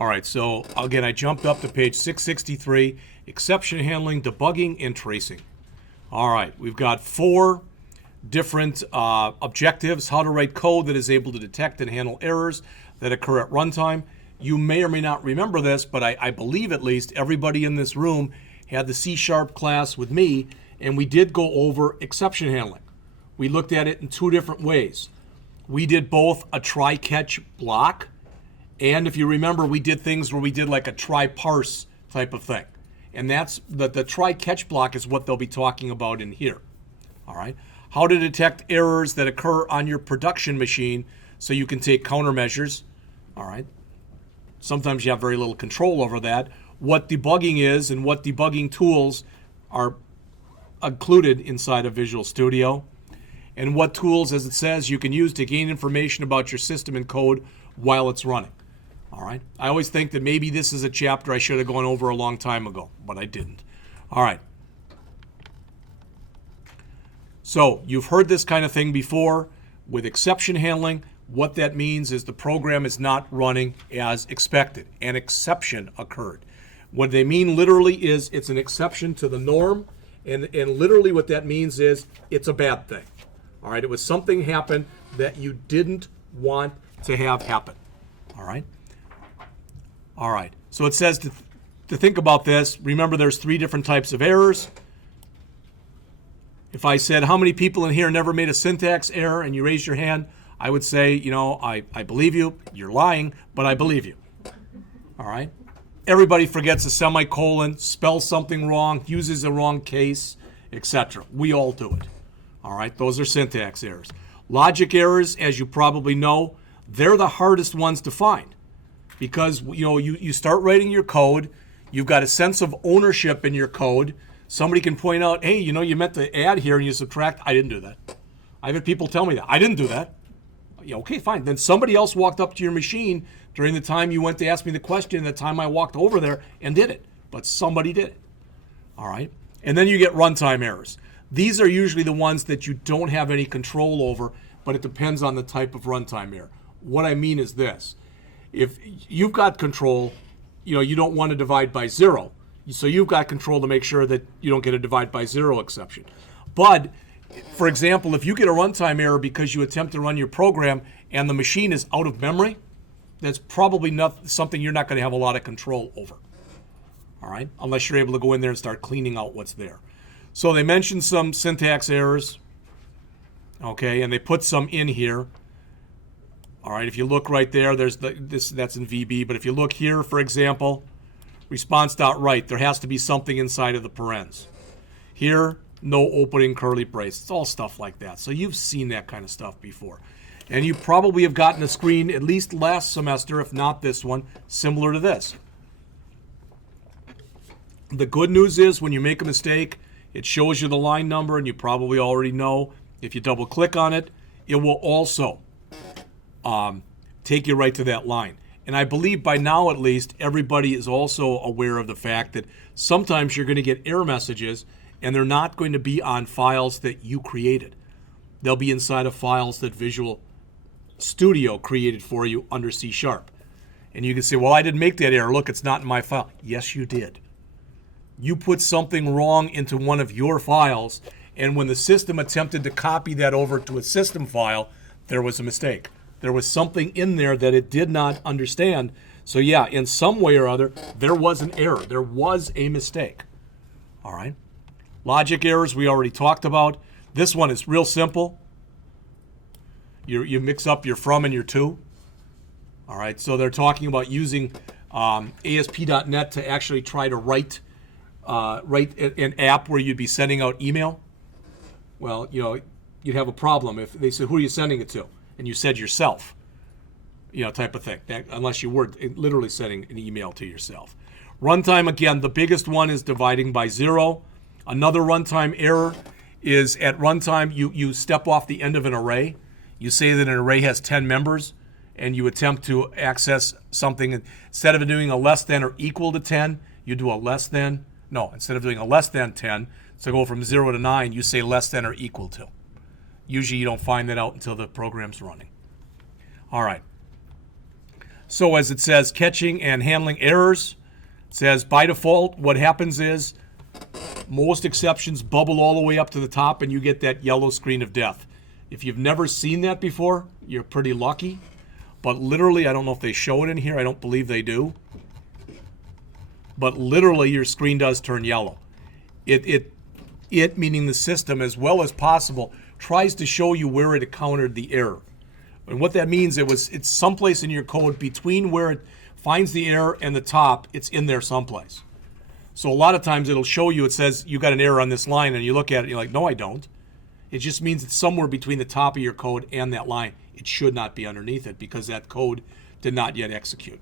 All right, so again, I jumped up to page 663, exception handling, debugging, and tracing. All right, we've got 4 different objectives: how to write code that is able to detect and handle errors that occur at runtime. You may or may not remember this, but I believe at least everybody in this room had the C# class with me, and we did go over exception handling. We looked at it in 2 different ways. We did both a try-catch block, and if you remember, we did things where we did like a try-parse type of thing. And that's the try-catch block is what they'll be talking about in here. All right. How to detect errors that occur on your production machine so you can take countermeasures. All right. Sometimes you have very little control over that. What debugging is and what debugging tools are included inside of Visual Studio. And what tools, as it says, you can use to gain information about your system and code while it's running. All right. I always think that maybe this is a chapter I should have gone over a long time ago, but I didn't. All right. So you've heard this kind of thing before with exception handling. What that means is the program is not running as expected. An exception occurred. What they mean literally is it's an exception to the norm, and literally what that means is it's a bad thing. All right. It was something happened that you didn't want to have happen. All right. All right, so it says to think about this. Remember, there's 3 different types of errors. If I said, how many people in here never made a syntax error, and you raise your hand, I would say, you know, I believe you. You're lying, but I believe you. All right? Everybody forgets a semicolon, spells something wrong, uses a wrong case, etc. We all do it. All right? Those are syntax errors. Logic errors, as you probably know, they're the hardest ones to find. Because you start writing your code, you've got a sense of ownership in your code. Somebody can point out, hey, you meant to add here and you subtract. I didn't do that. I've had people tell me that. I didn't do that. Yeah, okay, fine. Then somebody else walked up to your machine during the time you went to ask me the question, the time I walked over there and did it. But somebody did it. All right? And then you get runtime errors. These are usually the ones that you don't have any control over, but it depends on the type of runtime error. What I mean is this. If you've got control, you don't want to divide by 0. So you've got control to make sure that you don't get a divide by 0 exception. But, for example, if you get a runtime error because you attempt to run your program and the machine is out of memory, that's probably not something you're not going to have a lot of control over. All right? Unless you're able to go in there and start cleaning out what's there. So they mentioned some syntax errors. Okay, and they put some in here. All right, if you look right there, there's that's in VB. But if you look here, for example, response.write, there has to be something inside of the parens. Here, no opening curly brace. It's all stuff like that. So you've seen that kind of stuff before. And you probably have gotten a screen, at least last semester, if not this one, similar to this. The good news is when you make a mistake, it shows you the line number, and you probably already know. If you double click on it, it will also take you right to that line. And I believe by now, at least, everybody is also aware of the fact that sometimes you're going to get error messages and they're not going to be on files that you created. They'll be inside of files that Visual Studio created for you under C#. And you can say, well, I didn't make that error. Look, it's not in my file. Yes, you did. You put something wrong into one of your files, and when the system attempted to copy that over to a system file, there was a mistake. There was something in there that it did not understand. So yeah, in some way or other, there was an error. There was a mistake. All right. Logic errors we already talked about. This one is real simple. You mix up your from and your to. All right. So they're talking about using ASP.NET to actually try to write an app where you'd be sending out email. Well, you'd have a problem if they said, who are you sending it to? And you said yourself, type of thing, unless you were literally sending an email to yourself. Runtime, again, the biggest one is dividing by 0. Another runtime error is at runtime, you step off the end of an array. You say that an array has 10 members, and you attempt to access something. Instead of doing a less than or equal to 10, you do a less than. No, instead of doing a less than 10, so go from 0 to 9, you say less than or equal to. Usually you don't find that out until the program's running. All right. So as it says, catching and handling errors, it says by default, what happens is most exceptions bubble all the way up to the top and you get that yellow screen of death. If you've never seen that before, you're pretty lucky. But literally, I don't know if they show it in here. I don't believe they do. But literally, your screen does turn yellow. It meaning the system, as well as possible, tries to show you where it encountered the error. And what that means, it's someplace in your code between where it finds the error and the top. It's in there someplace. So a lot of times it'll show you, it says you got an error on this line, and you look at it, you're like, no, I don't. It just means it's somewhere between the top of your code and that line. It should not be underneath it because that code did not yet execute.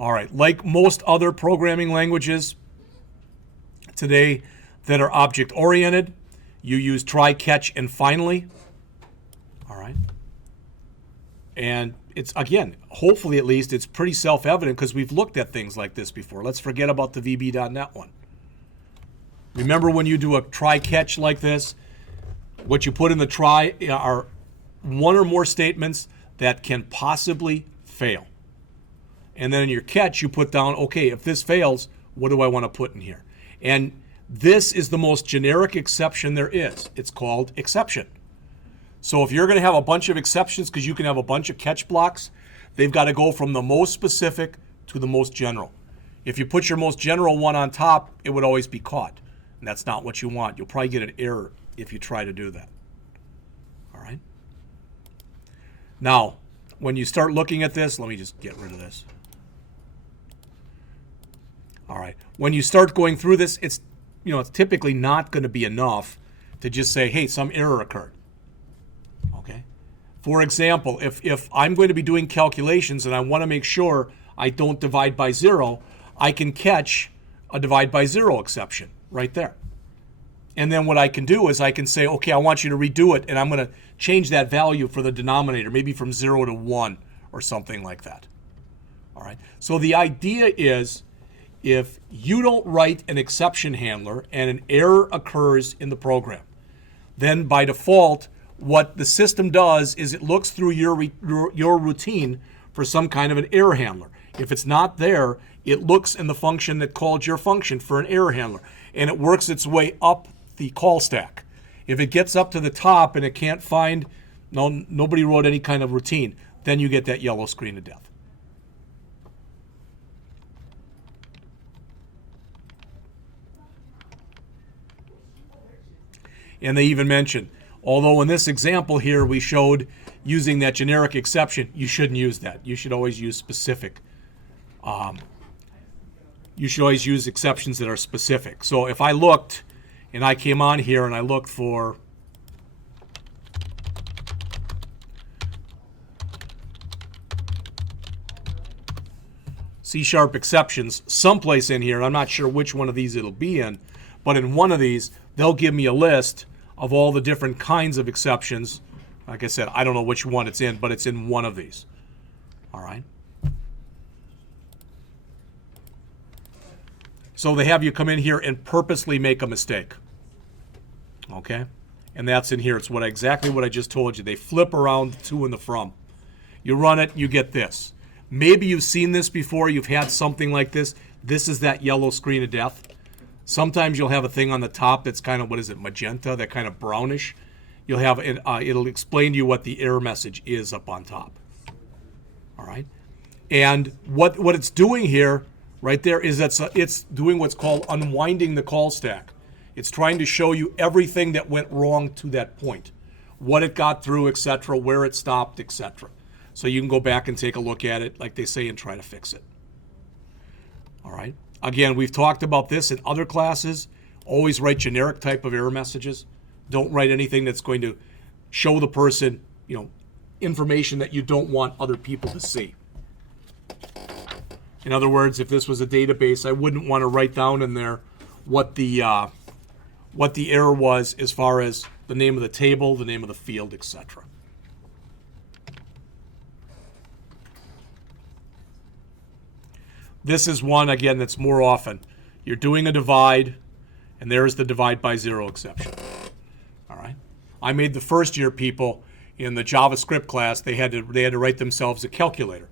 All right, like most other programming languages today that are object-oriented, you use try, catch, and finally. All right. And it's, again, hopefully at least, it's pretty self-evident because we've looked at things like this before. Let's forget about the VB.NET one. Remember when you do a try-catch like this, what you put in the try are one or more statements that can possibly fail. And then in your catch, you put down, okay, if this fails, what do I want to put in here? And this is the most generic exception there is. It's called exception. So if you're going to have a bunch of exceptions, because you can have a bunch of catch blocks, they've got to go from the most specific to the most general. If you put your most general one on top, it would always be caught. And that's not what you want. You'll probably get an error if you try to do that. All right? Now, when you start looking at this, let me just get rid of this. All right. When you start going through this, it's typically not going to be enough to just say, hey, some error occurred. Okay? For example, if I'm going to be doing calculations and I want to make sure I don't divide by 0, I can catch a divide by 0 exception right there. And then what I can do is I can say, okay, I want you to redo it, and I'm going to change that value for the denominator, maybe from 0 to 1 or something like that. All right. So the idea is if you don't write an exception handler and an error occurs in the program, then by default, what the system does is it looks through your routine for some kind of an error handler. If it's not there, it looks in the function that called your function for an error handler, and it works its way up the call stack. If it gets up to the top and it can't find, nobody wrote any kind of routine, then you get that yellow screen of death. And they even mentioned, although in this example here we showed using that generic exception, you shouldn't use that. You should always use specific. You should always use exceptions that are specific. So if I looked and I came on here and I looked for C# exceptions someplace in here, I'm not sure which one of these it'll be in, but in one of these, they'll give me a list of all the different kinds of exceptions. Like I said, I don't know which one it's in, but it's in one of these. All right. So they have you come in here and purposely make a mistake. Okay? And that's in here. It's exactly what I just told you. They flip around the to and the from. You run it, you get this. Maybe you've seen this before. You've had something like this. This is that yellow screen of death. Sometimes you'll have a thing on the top that's kind of, magenta, that kind of brownish. You'll have it'll explain to you what the error message is up on top. All right? And what it's doing here, right there, is it's doing what's called unwinding the call stack. It's trying to show you everything that went wrong to that point, what it got through, etc., where it stopped, etc. So you can go back and take a look at it, like they say, and try to fix it. All right? Again, we've talked about this in other classes. Always write generic type of error messages. Don't write anything that's going to show the person, information that you don't want other people to see. In other words, if this was a database, I wouldn't want to write down in there what the error was as far as the name of the table, the name of the field, etc. This is one, again, that's more often. You're doing a divide, and there's the divide by 0 exception. All right? I made the first year people, in the JavaScript class, they had to write themselves a calculator.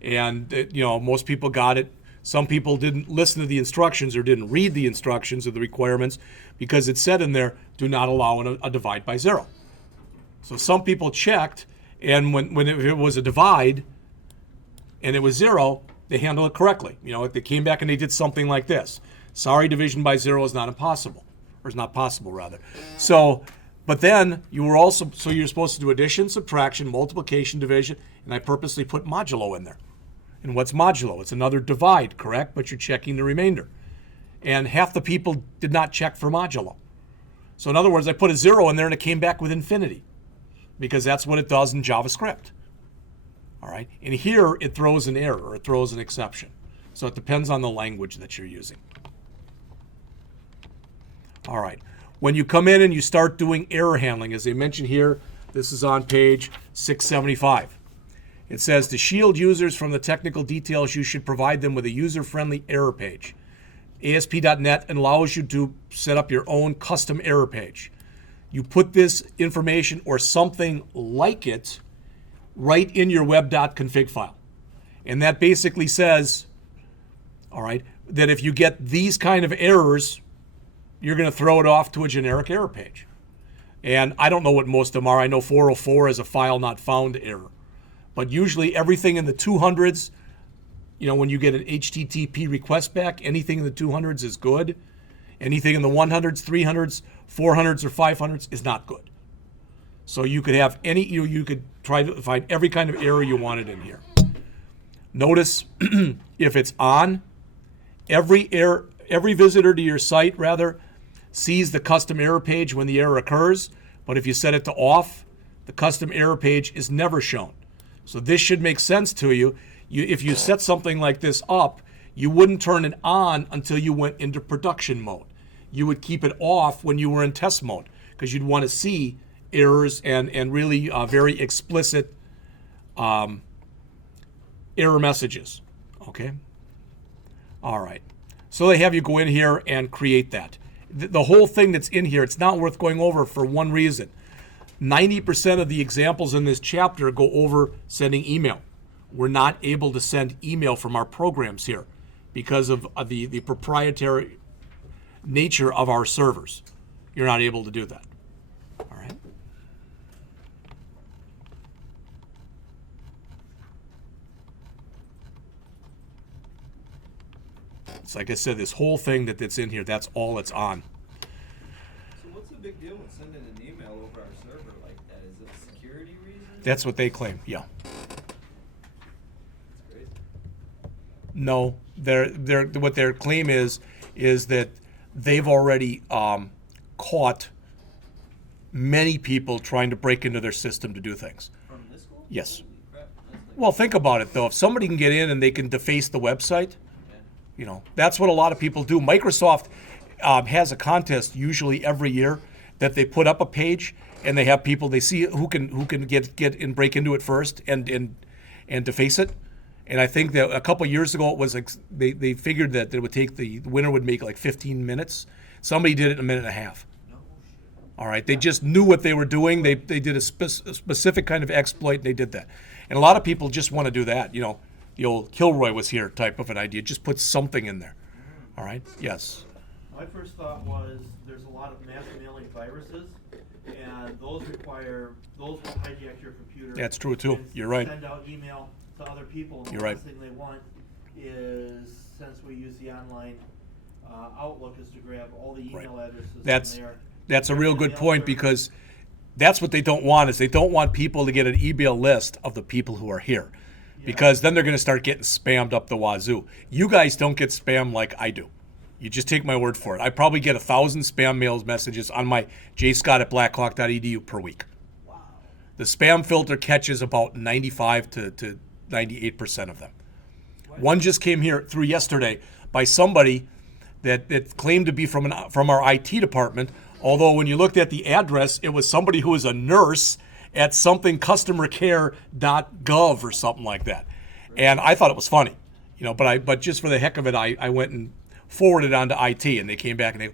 And most people got it. Some people didn't listen to the instructions or didn't read the instructions or the requirements because it said in there, do not allow a divide by 0. So some people checked, and when it was a divide and it was 0, they handled it correctly. They came back and they did something like this. Sorry, division by 0 is not impossible, or is not possible rather. So, but then you're supposed to do addition, subtraction, multiplication, division, and I purposely put modulo in there. And what's modulo? It's another divide, correct? But you're checking the remainder. And half the people did not check for modulo. So in other words, I put a 0 in there and it came back with infinity, because that's what it does in JavaScript. All right. And here it throws an error, or it throws an exception. So it depends on the language that you're using. All right. When you come in and you start doing error handling, as they mentioned here, this is on page 675. It says, to shield users from the technical details, you should provide them with a user-friendly error page. ASP.NET allows you to set up your own custom error page. You put this information or something like it right in your web.config file. And that basically says, all right, that if you get these kind of errors, you're going to throw it off to a generic error page. And I don't know what most of them are. I know 404 is a file not found error. But usually everything in the 200s, when you get an HTTP request back, anything in the 200s is good. Anything in the 100s, 300s, 400s, or 500s is not good. So you could have you could try to find every kind of error you wanted in here. Notice if it's on, every visitor to your site, sees the custom error page when the error occurs. But if you set it to off, the custom error page is never shown. So this should make sense to you. If you set something like this up, you wouldn't turn it on until you went into production mode. You would keep it off when you were in test mode, because you'd want to see errors and really very explicit error messages. Okay? All right. So they have you go in here and create that. The whole thing that's in here, it's not worth going over for one reason. 90% of the examples in this chapter go over sending email. We're not able to send email from our programs here because of the proprietary nature of our servers. You're not able to do that. All right. It's like I said, this whole thing that's in here, that's all it's on. So what's the big deal with sending an email over our server like that? Is it a security reason? That's what they claim, yeah. That's crazy. No, what their claim is that they've already caught many people trying to break into their system to do things. From this school? Yes. Holy crap. That's like Well, think about it, though. If somebody can get in and they can deface the website, that's what a lot of people do. Microsoft has a contest usually every year that they put up a page and they have people, they see who can get and break into it first and deface it. And I think that a couple of years ago it was like they figured that it would take, the winner would make like 15 minutes. Somebody did it in a minute and a half. no shit. All right, they just knew what they were doing. They did a specific kind of exploit, and they did that. And a lot of people just want to do that. The old Kilroy was here type of an idea. Just put something in there. All right. Yes. My first thought was there's a lot of mass mailing viruses, and those will hijack your computer. That's true too. And You're right. Send out email to other people. And You're the right. last thing they want is, since we use the online Outlook, is to grab all the email addresses from there. That's a real good Email point, server. because that's what they don't want, is they don't want people to get an email list of the people who are here. Because then they're going to start getting spammed up the wazoo. You guys don't get spammed like I do. You just take my word for it. I probably get 1,000 spam mails messages on my jscott@blackhawk.edu per week. Wow. The spam filter catches about 95 to 98% of them. One just came here through yesterday by somebody that claimed to be from our IT department, although when you looked at the address, it was somebody who was a nurse at something customercare.gov or something like that. And I thought it was funny, but just for the heck of it, I went and forwarded it on to IT, and they came back and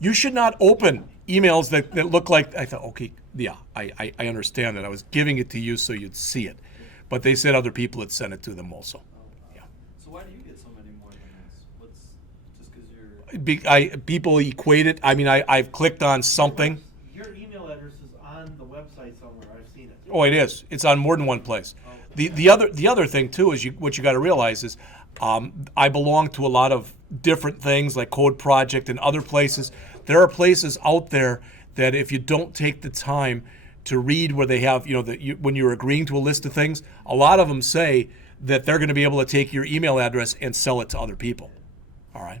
You should not open emails that look like, I thought, okay, yeah, I understand that. I was giving it to you so you'd see it. But they said other people had sent it to them also. Yeah. So why do you get so many more than us? What's just because you're? People equate it. I mean, I've clicked on something. Your email address is on the website somewhere. I've seen it. Oh, it is. It's on more than one place. Oh. The other thing too is what you got to realize is I belong to a lot of different things like Code Project and other places. There are places out there that if you don't take the time to read where they have, when you're agreeing to a list of things, a lot of them say that they're going to be able to take your email address and sell it to other people. All right.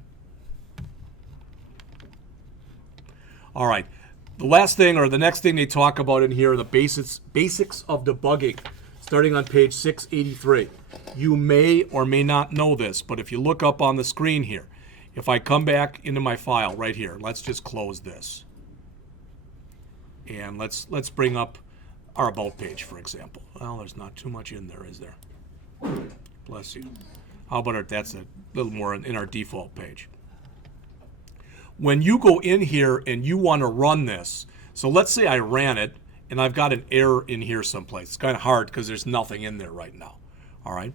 All right. The last thing, or the next thing they talk about in here are the basics of debugging, starting on page 683. You may or may not know this, but if you look up on the screen here, if I come back into my file right here, let's just close this. And let's bring up our About page, for example. Well, there's not too much in there, is there? Bless you. How about that's a little more in our default page. When you go in here and you want to run this, so let's say I ran it and I've got an error in here someplace. It's kind of hard because there's nothing in there right now. All right.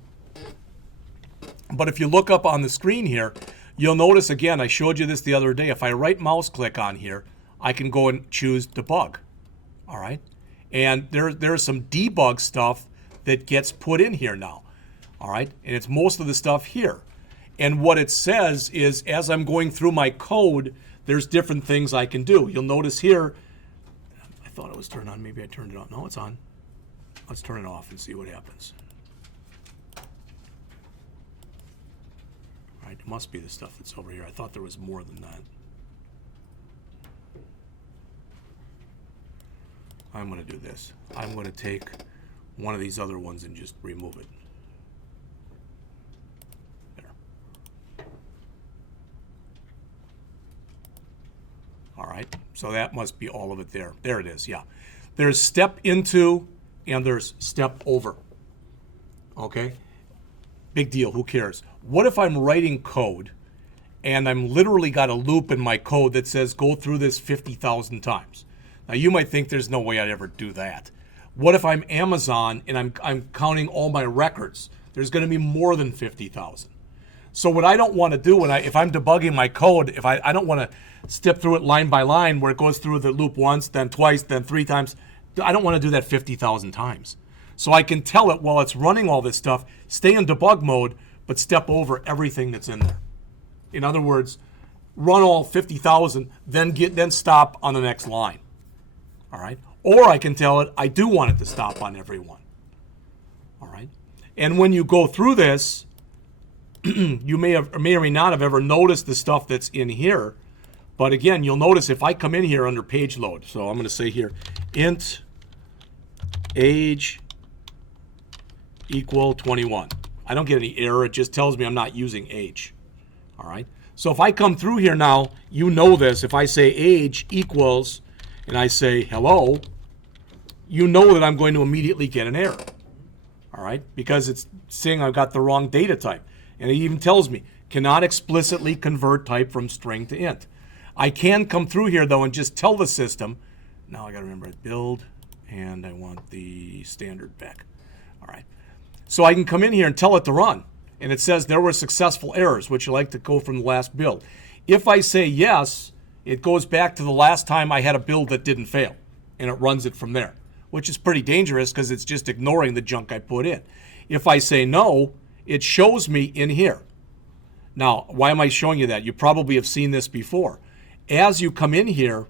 But if you look up on the screen here, you'll notice again, I showed you this the other day. If I right mouse click on here, I can go and choose debug. All right. And there's some debug stuff that gets put in here now. All right. And it's most of the stuff here. And what it says is as I'm going through my code, there's different things I can do. You'll notice here, I thought it was turned on. Maybe I turned it on. No, it's on. Let's turn it off and see what happens. All right, it must be the stuff that's over here. I thought there was more than that. I'm going to do this. I'm going to take one of these other ones and just remove it. There. All right, so that must be all of it there. There it is, yeah. There's step into and there's step over. Okay? Big deal, who cares? What if I'm writing code and I'm literally got a loop in my code that says go through this 50,000 times? Now you might think there's no way I'd ever do that. What if I'm Amazon and I'm counting all my records? There's going to be more than 50,000. So what I don't want to do if I'm debugging my code, if I don't want to step through it line by line where it goes through the loop once, then twice, then 3 times. I don't want to do that 50,000 times. So I can tell it while it's running all this stuff, stay in debug mode, but step over everything that's in there. In other words, run all 50,000, then stop on the next line. All right? Or I can tell it I do want it to stop on every one. All right? And when you go through this, you may or may not have ever noticed the stuff that's in here. But again, you'll notice if I come in here under page load, so I'm going to say here, int age equal 21. I don't get any error. It just tells me I'm not using age. All right? So if I come through here now, you know this. If I say age equals, and I say hello, you know that I'm going to immediately get an error. All right? Because it's saying I've got the wrong data type. And it even tells me, cannot explicitly convert type from string to int. I can come through here, though, and just tell the system, now I got to remember build, and I want the standard back. All right. So I can come in here and tell it to run. And it says there were successful errors, which you like to go from the last build. If I say yes, it goes back to the last time I had a build that didn't fail. And it runs it from there, which is pretty dangerous because it's just ignoring the junk I put in. If I say no, it shows me in here. Now, why am I showing you that? You probably have seen this before. As you come in here,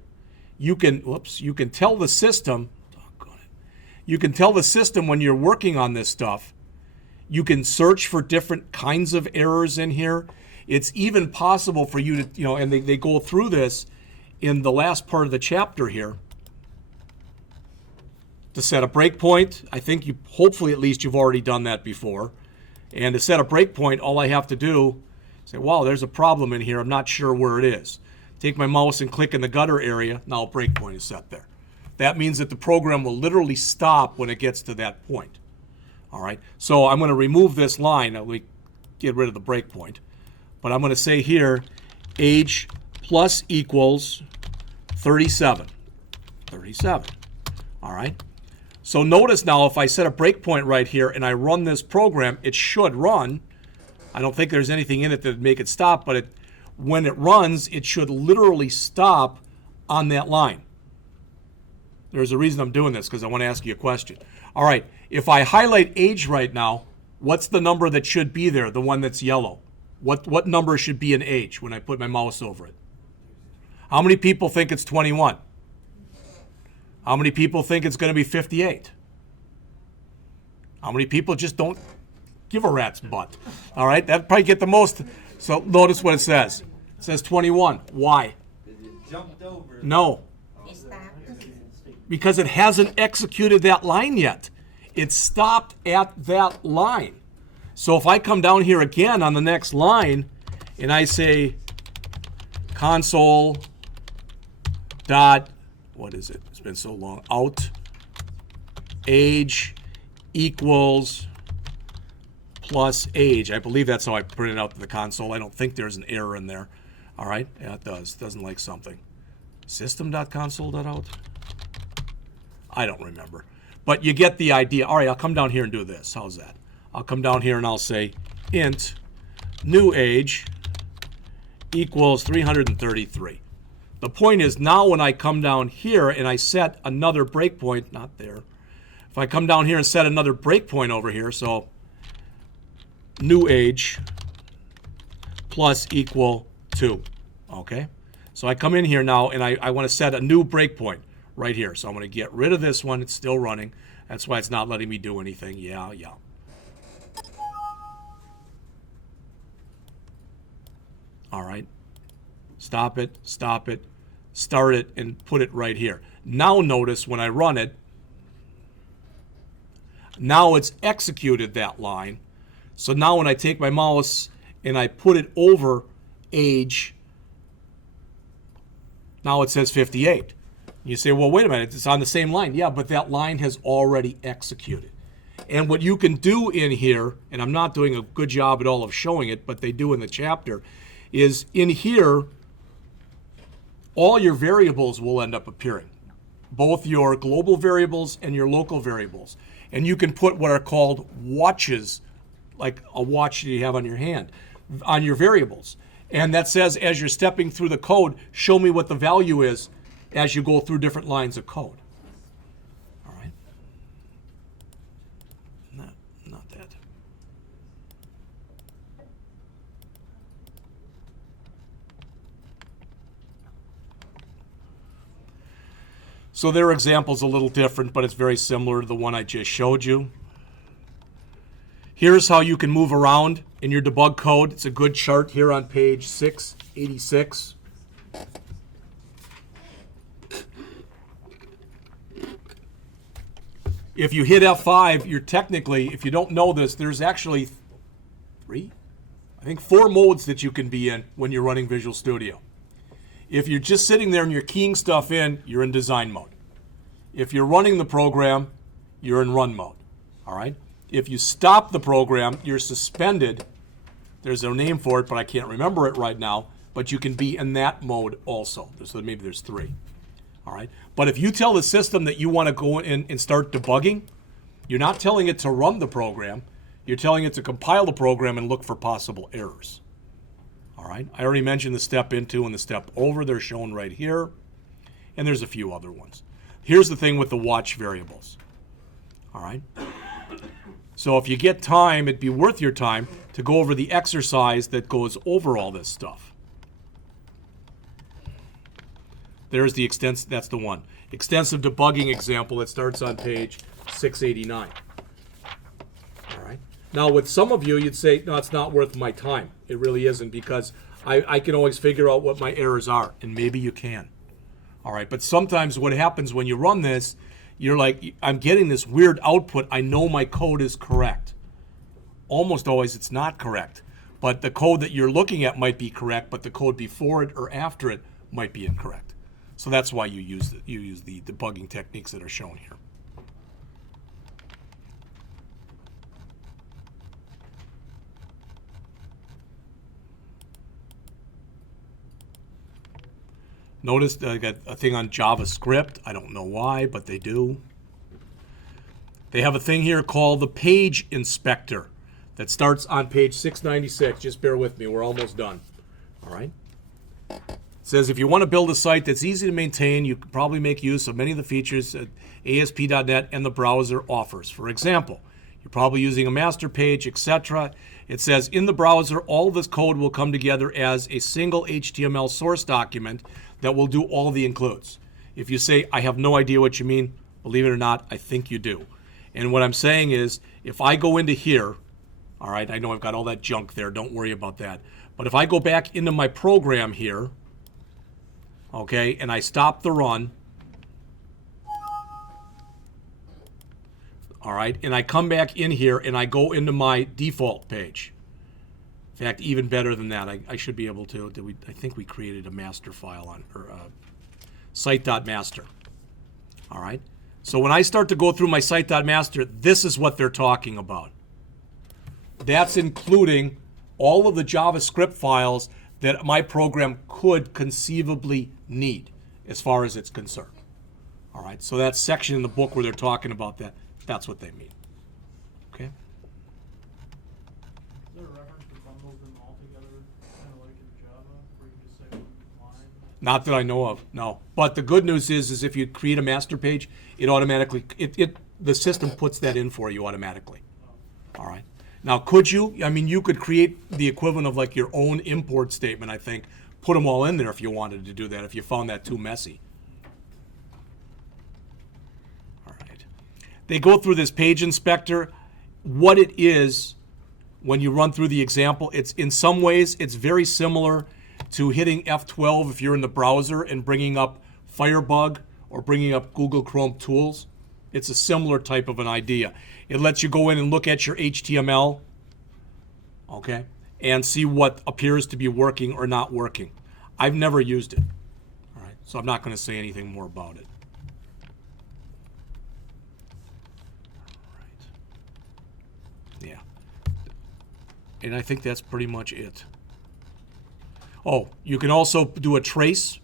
you can tell the system, you can tell the system when you're working on this stuff, you can search for different kinds of errors in here. It's even possible for you to, and they go through this in the last part of the chapter here, to set a breakpoint. I think hopefully at least you've already done that before. And to set a breakpoint, all I have to do is say, wow, there's a problem in here. I'm not sure where it is. Take my mouse and click in the gutter area. Now a breakpoint is set there. That means that the program will literally stop when it gets to that point. All right. So I'm going to remove this line. Let me get rid of the breakpoint. But I'm going to say here, age plus equals 37. 37. All right. So notice now if I set a breakpoint right here and I run this program, it should run. I don't think there's anything in it that would make it stop, but when it runs, it should literally stop on that line. There's a reason I'm doing this, because I want to ask you a question. All right, if I highlight age right now, what's the number that should be there, the one that's yellow? What number should be in age when I put my mouse over it? How many people think it's 21? How many people think it's going to be 58? How many people just don't give a rat's butt? All right, that'd probably get the most. So notice what it says. It says 21. Why? It jumped over. No. Because it hasn't executed that line yet. It stopped at that line. So if I come down here again on the next line and I say console dot, what is it? It's been so long. Out age equals plus age. I believe that's how I print it out to the console. I don't think there's an error in there. All right, yeah, it does. It doesn't like something. System.console.out? I don't remember. But you get the idea. All right, I'll come down here and do this. How's that? I'll come down here and I'll say int new age equals 333. The point is now when I come down here and I set another breakpoint, not there. If I come down here and set another breakpoint over here, so new age plus equal 2, okay? So I come in here now and I want to set a new breakpoint right here. So I'm going to get rid of this one. It's still running. That's why it's not letting me do anything. Yeah. All right. Stop it, start it, and put it right here. Now notice when I run it, now it's executed that line. So now when I take my mouse and I put it over age, now it says 58. You say, well, wait a minute, it's on the same line. Yeah, but that line has already executed. And what you can do in here, and I'm not doing a good job at all of showing it, but they do in the chapter, is in here, all your variables will end up appearing, both your global variables and your local variables. And you can put what are called watches, like a watch that you have on your hand, on your variables. And that says, as you're stepping through the code, show me what the value is as you go through different lines of code. All right? Not that. So their example's a little different, but it's very similar to the one I just showed you. Here's how you can move around in your debug code. It's a good chart here on page 686. If you hit F5, you're technically, if you don't know this, there's actually 4 modes that you can be in when you're running Visual Studio. If you're just sitting there and you're keying stuff in, you're in design mode. If you're running the program, you're in run mode. All right? If you stop the program, you're suspended. There's a name for it, but I can't remember it right now. But you can be in that mode also. So maybe there's 3. All right? But if you tell the system that you want to go in and start debugging, you're not telling it to run the program. You're telling it to compile the program and look for possible errors. All right? I already mentioned the step into and the step over. They're shown right here. And there's a few other ones. Here's the thing with the watch variables. All right? So if you get time, it'd be worth your time to go over the exercise that goes over all this stuff. There's the that's the one. Extensive debugging example that starts on page 689. All right. Now with some of you, you'd say, no, it's not worth my time. It really isn't, because I can always figure out what my errors are, and maybe you can. All right. But sometimes what happens when you run this, you're like, I'm getting this weird output. I know my code is correct. Almost always it's not correct. But the code that you're looking at might be correct, but the code before it or after it might be incorrect. So that's why you use the debugging techniques that are shown here. Notice I got a thing on JavaScript. I don't know why, but they do. They have a thing here called the Page Inspector that starts on page 696. Just bear with me. We're almost done. All right. It says if you want to build a site that's easy to maintain, you can probably make use of many of the features that ASP.NET and the browser offers. For example, you're probably using a master page, etc. It says in the browser, all this code will come together as a single HTML source document that will do all the includes. If you say, I have no idea what you mean, believe it or not, I think you do. And what I'm saying is, if I go into here, all right, I know I've got all that junk there, don't worry about that. But if I go back into my program here, okay, and I stop the run, all right, and I come back in here and I go into my default page. In fact, even better than that, I should be able to. I think we created a master file on, or site.master. All right. So when I start to go through my site.master, this is what they're talking about. That's including all of the JavaScript files that my program could conceivably need as far as it's concerned. All right. So that section in the book where they're talking about that, that's what they mean. Okay. Is there a reference to bundle them all together, kind of like in Java, where you can just say one line? Not that I know of, no. But the good news is if you create a master page, it automatically, the system puts that in for you automatically. All right. Now, could you? I mean, you could create the equivalent of like your own import statement, I think, put them all in there if you wanted to do that, if you found that too messy. All right. They go through this page inspector. What it is, when you run through the example, it's in some ways, it's very similar to hitting F12 if you're in the browser and bringing up Firebug or bringing up Google Chrome tools. It's a similar type of an idea. It lets you go in and look at your HTML, okay, and see what appears to be working or not working. I've never used it, all right, so I'm not going to say anything more about it. All right. Yeah. And I think that's pretty much it. Oh, you can also do a trace.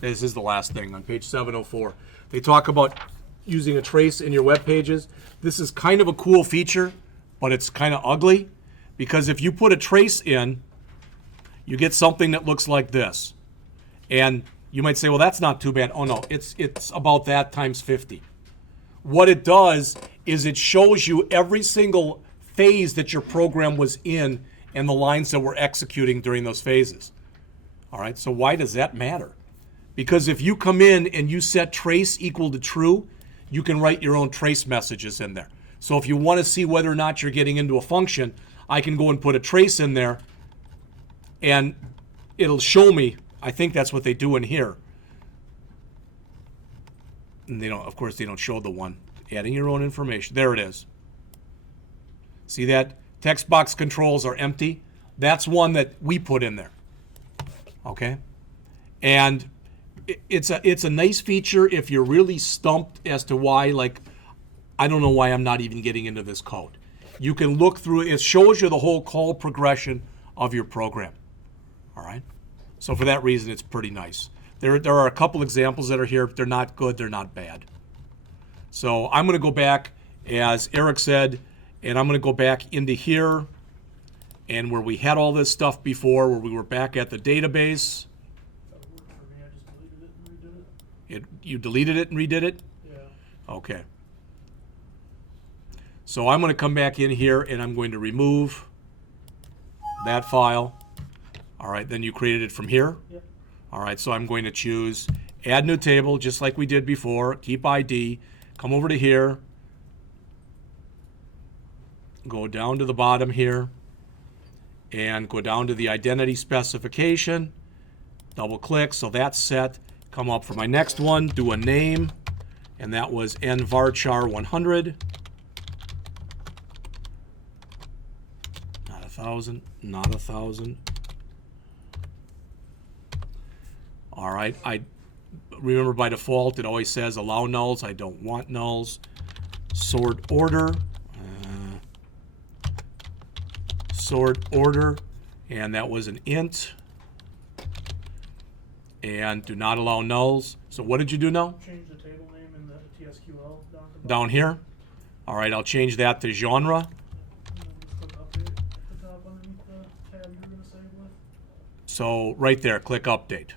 This is the last thing on page 704. They talk about using a trace in your web pages. This is kind of a cool feature, but it's kind of ugly because if you put a trace in, you get something that looks like this. And you might say, well, that's not too bad. Oh no, it's about that times 50. What it does is it shows you every single phase that your program was in and the lines that were executing during those phases. All right, so why does that matter? Because if you come in and you set trace equal to true, you can write your own trace messages in there. So if you want to see whether or not you're getting into a function, I can go and put a trace in there and it'll show me. I think that's what they do in here. And they don't, of course, they don't show the one. Adding your own information. There it is. See that? Text box controls are empty. That's one that we put in there. Okay? And it's a nice feature if you're really stumped as to why, like, I don't know why I'm not even getting into this code. You can look through it. It shows you the whole call progression of your program. All right? So for that reason, it's pretty nice. There are a couple examples that are here. They're not good. They're not bad. So I'm going to go back, as Eric said, and I'm going to go back into here and where we had all this stuff before, where we were back at the database. You deleted it and redid it? Yeah. Okay. So I'm going to come back in here and I'm going to remove that file. All right, then you created it from here? Yep. All right, so I'm going to choose Add New Table, just like we did before. Keep ID. Come over to here. Go down to the bottom here. And go down to the identity specification. Double click, so that's set. Come up for my next one, do a name, and that was nvarchar 100. Not 1,000, not 1,000. All right, I remember by default it always says allow nulls. I don't want nulls. Sort order. Sort order, and that was an int. and do not allow nulls. So what did you do now? Change the table name in the TSQL down at the Down bottom. here? All right, I'll change that to genre. And then just click update at the top underneath the tab you're gonna save with. So right there, click update.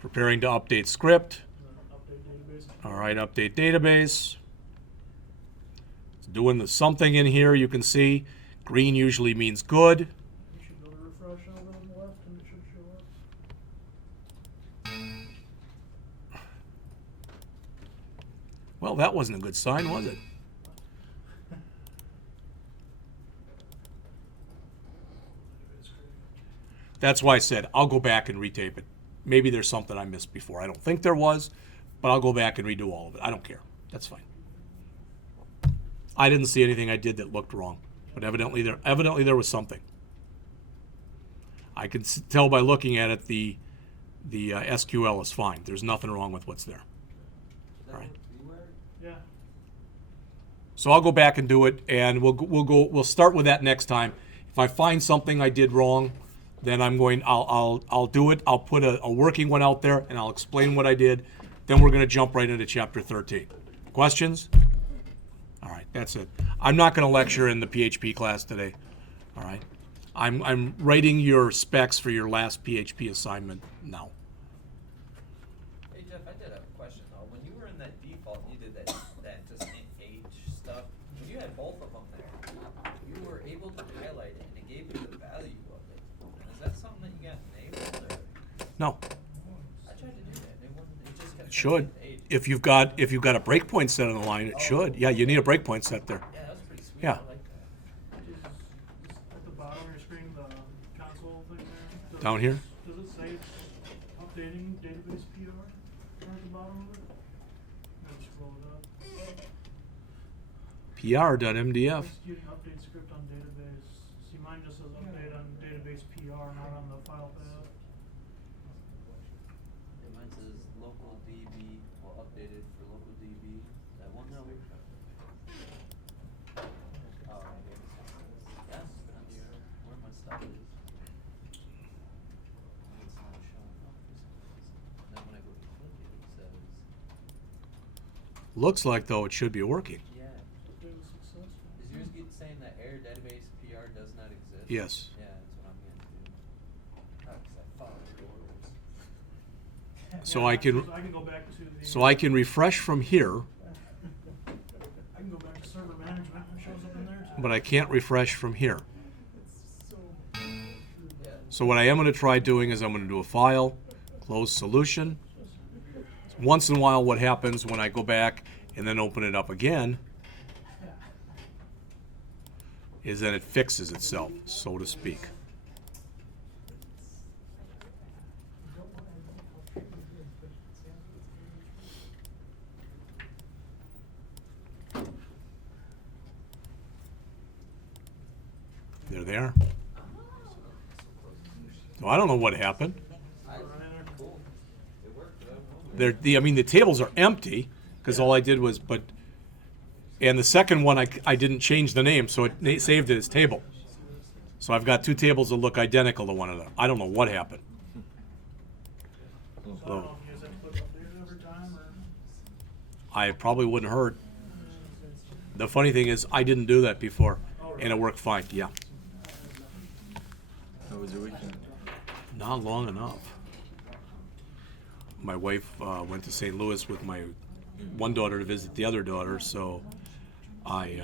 Preparing to update script. And then update database. All right, update database. It's doing the something in here, you can see. Green usually means good. You should go to refresh over on the left and it should show up. Well, that wasn't a good sign, was it? That's why I said I'll go back and retape it. Maybe there's something I missed before. I don't think there was, but I'll go back and redo all of it. I don't care. That's fine. I didn't see anything I did that looked wrong, but evidently there was something. I can tell by looking at it the SQL is fine. There's nothing wrong with what's there. All right. Yeah. So I'll go back and do it, and we'll start with that next time. If I find something I did wrong, then I'll do it. I'll put a working one out there, and I'll explain what I did. Then we're going to jump right into Chapter 13. Questions? All right, that's it. I'm not going to lecture in the PHP class today. All right, I'm writing your specs for your last PHP assignment now. Hey Jeff, I did have a question though. When you were in that default, you did that just age stuff. When you had both of them there, you were able to highlight it and it gave you the value of it. Is that something that you got enabled or? No, I tried to do that. It wouldn't. It just kept it should. saying age. If you've got a breakpoint set on the line, it should. Yeah, you need a breakpoint set there. Yeah, that was pretty sweet. Yeah. I like that. Is at the bottom of your screen, the console thing there? Down here? Does it say it's updating database PR at the bottom of it? Let me scroll it up. PR.mdf. Execute an update script on database. See, mine just says update on database PR, not on the file path. Mine says local DB, well updated for local DB. That one? No. Oh, yeah, where my stuff is. It's not showing up for some reason. Then when I go to click it, it says, Looks like though it should be working. yeah. Update was successful. Is yours saying that error database PR does not exist? Yes. Yeah, that's what I'm getting to. Oh, 'cause I followed the orders. So Yeah, I can I can go back to the. so I can refresh from here, I can go back to server management and it shows up in there too. but I can't refresh from here. Yeah. So what I am going to try doing is I'm going to do a file, close solution. Once in a while what happens when I go back and then open it up again is that it fixes itself, so to speak. They're there. So I don't know what happened. Cool. It worked. I don't know. The tables are empty because all I did was, and the second one I didn't change the name, so it saved it as table. So I've got two tables that look identical to one another. I don't know what happened. So I don't know if you guys have to click update every time or. I probably wouldn't hurt. The funny thing is I didn't do that before, and it worked fine. Yeah, How was your weekend? not long enough. My wife went to St. Louis with my one daughter to visit the other daughter, so I